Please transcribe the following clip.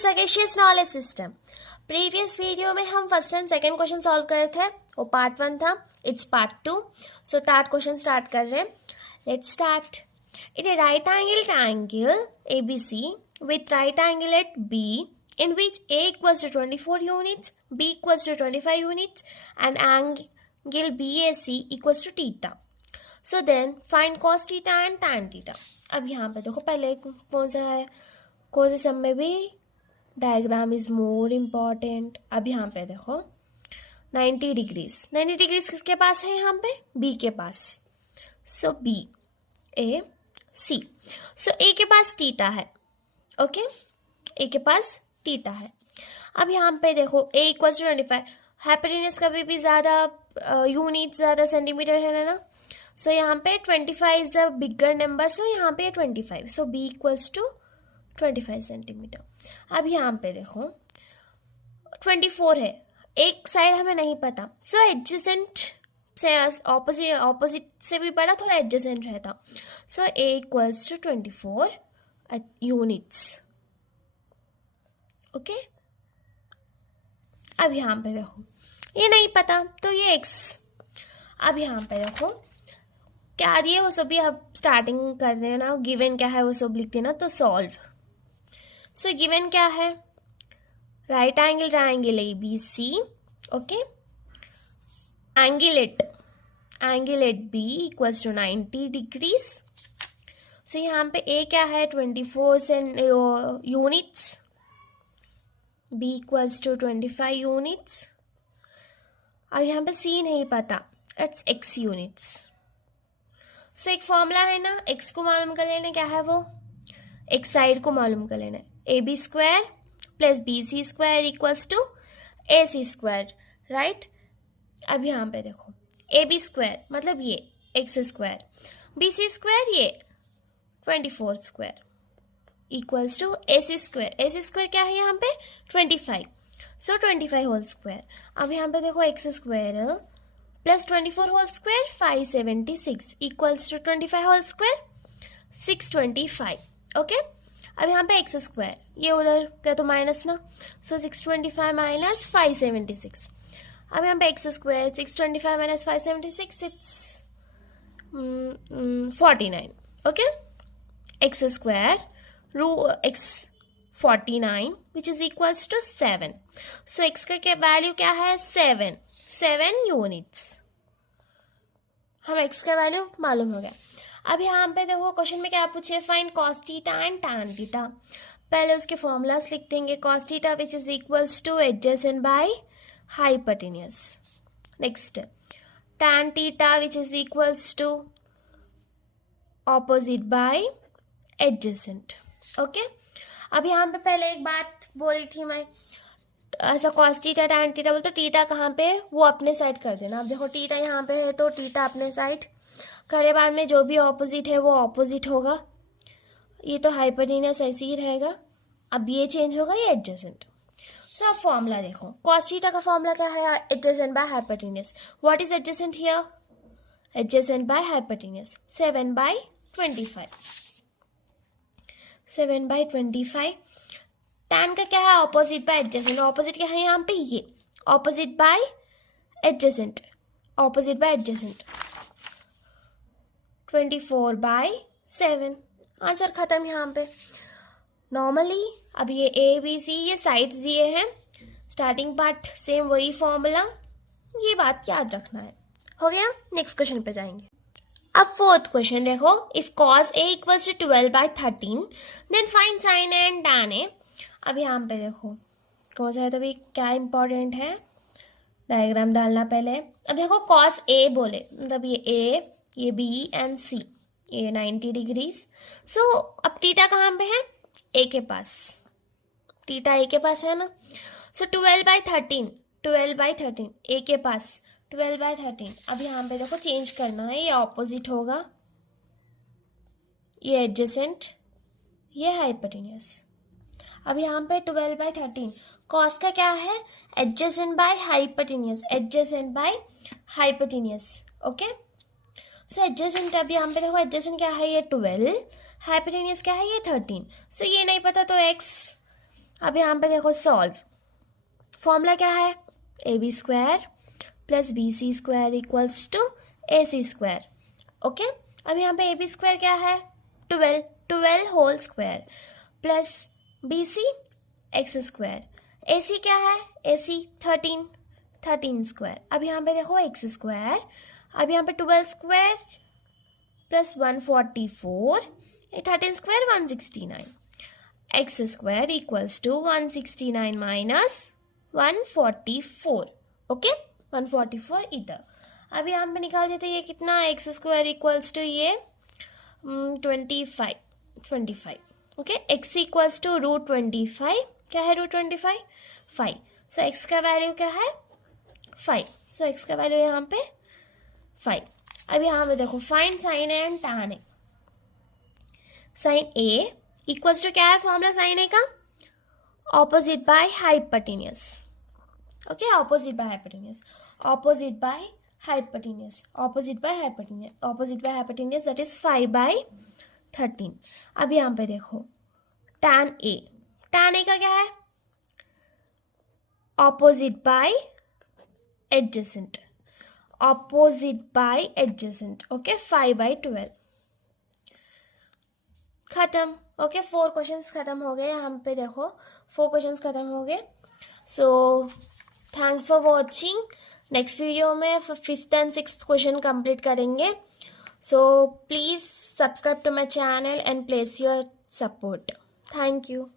Sagacious knowledge system. Previous video में हम first and second question solve कर रहे थे, वो पार्ट 1 था, it's part 2। So third question start कर रहे हैं। Let's start. In A right angle triangle ABC with right angle at B in which A equals to 24 units, B equals to 25 units and angle BAC equals to theta. So then find cos theta and tan theta. अब यहाँ पे देखो पहले कौन सा है, कौन से सब में भी डायग्राम इज मोर इम्पॉर्टेंट। अब यहाँ पे देखो 90 डिग्रीज किसके पास है, यहाँ पे बी के पास। सो बी ए सी, सो ए के पास टीटा है, ओके ए के पास टीटा है। अब यहाँ पे देखो ए इक्वल टू 25, हाइपोटेन्यूज कभी भी ज़्यादा यूनिट ज़्यादा सेंटीमीटर है ना, सो यहाँ पे 25 इज अ बिगर नंबर, सो यहाँ पे 25, सो बी इक्वल्स टू 25 सेंटीमीटर। अब यहाँ पे देखो 24 है, एक साइड हमें नहीं पता, सो एडजेसेंट से ऑपोजिट से भी बड़ा थोड़ा एडजेसेंट रहता, सो ए इक्वल्स टू 24 यूनिट्स, ओके। अब यहाँ पे देखो ये नहीं पता तो ये x। अब यहाँ पे देखो क्या दिए वो सब भी अब स्टार्टिंग कर देना, गिवन क्या है वो सब लिख देना, तो सॉल्व। सो गिवन क्या है, right angle triangle ABC, okay, angle at B equals to 90 degrees. So यहाँ पे A क्या है 24 units, B equals to 25 units. अब यहाँ पे C नहीं पता, इट्स x यूनिट्स। सो एक फॉर्मूला है ना, x को मालूम कर लेना, क्या है वो, x साइड को मालूम कर लेना, AB square plus BC square equals to AC square, right. अब यहाँ पे देखो AB स्क्वायर मतलब ये x स्क्वायर, BC स्क्वायर ये 24 square equals to AC square. AC square क्या है यहाँ पे 25, सो 25 होल स्क्वायर। अब यहाँ पे देखो x square plus 24 whole square 576 equals to 25 whole square 625, okay. अब यहाँ पे एक्स स्क्वायर, ये उधर का तो माइनस ना, सो 625 माइनस 576। अब यहाँ पे X square 625 minus 576 it's 49, okay. X square root X 49 which is equals to 7, so X का क्या वैल्यू क्या है 7 यूनिट्स। हम एक्स का वैल्यू मालूम हो गया। अब यहाँ पे देखो क्वेश्चन में क्या पूछे, find cos theta and tan theta. पहले उसके फॉर्मूलाज लिख देंगे, cos theta which is equals to adjacent by hypotenuse. Next tan theta which is equals to opposite by adjacent, okay. अब यहाँ पे पहले एक बात बोली थी मैं, ऐसा कॉस थीटा टैन थीटा बोलते, टीटा कहाँ पे वो अपने साइड कर देना। अब देखो टीटा यहाँ पे है तो टीटा अपने साइड करे, बाद में जो भी ऑपोजिट है वो ऑपोजिट होगा, ये तो हाइपोटेन्यूज ऐसे ही रहेगा, अब ये चेंज होगा, ये एडजेसेंट। सो अब फॉर्मूला देखो, कॉस थीटा का फॉर्मूला क्या है, adjacent by hypotenuse. What is adjacent here, adjacent by hypotenuse 7/25, 7/25। Tan का क्या है, ऑपोजिट बाय एडजेसेंट। ऑपोजिट क्या है यहाँ पे, ये opposite by adjacent, opposite by adjacent 24/7। Answer खत्म यहाँ पे। नॉर्मली अब ये ABC ये साइड्स दिए हैं, स्टार्टिंग पार्ट सेम वही फॉर्मूला, ये बात याद रखना है। हो गया, नेक्स्ट क्वेश्चन पे जाएंगे। अब फोर्थ क्वेश्चन देखो, if cos A equals to 12/13 then find sin A and tan A। अब यहाँ पे देखो कौन सा है, तभी क्या इंपॉर्टेंट है, डायग्राम डालना पहले। अब देखो cos A बोले मतलब ये A, ये B एंड C, ये 90 डिग्रीज। सो अब टीटा कहाँ पे है, A के पास, टीटा A के पास है ना, सो 12/13 A के पास 12/13। अब यहाँ पे देखो चेंज करना है, ये ऑपोजिट होगा, ये एडजेसेंट, ये हाइपोटेन्यूज। अब यहाँ पे 12/13 कॉस का क्या है, adjacent by hypotenuse, adjacent by hypotenuse, okay. So adjacent, अब यहाँ पे देखो एडजेसेंट क्या है, ये 12, हाइपोटेन्यूज क्या है, ये 13। सो ये नहीं पता तो x, अब यहाँ पे देखो सॉल्व, फॉर्मूला क्या है, A B square plus B C square equals to A C square. Okay, अब यहाँ पे ए बी स्क्वायर क्या है, 12 whole square plus B C X square, A C क्या है, ए सी 13 स्क्वायर। अब यहाँ पे देखो एक्स स्क्वायर, अब यहाँ पे 12 square plus 144, 13 square 169, X square equals to 169 minus 144। Okay, 144 इधर। अब यहाँ पे निकाल देते ये कितना, एक्स स्क्वायर इक्वल्स टू ये 25। ओके, एक्स इक्वल्स टू √25, क्या है √25, 5। सो एक्स का वैल्यू क्या है 5, सो एक्स का वैल्यू यहाँ पे 5। अब यहाँ पे देखो find sine A and tan A. Sine A equals to क्या है फॉर्मूला साइन ए का, opposite by hypotenuse. Okay, opposite by hypotenuse, opposite by hypotenuse that is 5/13। अब यहाँ पे देखो टैन ए का क्या है, ऑपोजिट बाय एडजेसेंट, ओके 5/12 खत्म। ओके, 4 क्वेश्चंस खत्म हो गए यहाँ पे देखो, 4 क्वेश्चंस खत्म हो गए। So thanks for watching. Next video में 5th and 6th question complete करेंगे। So please subscribe to my channel and place your support. Thank you.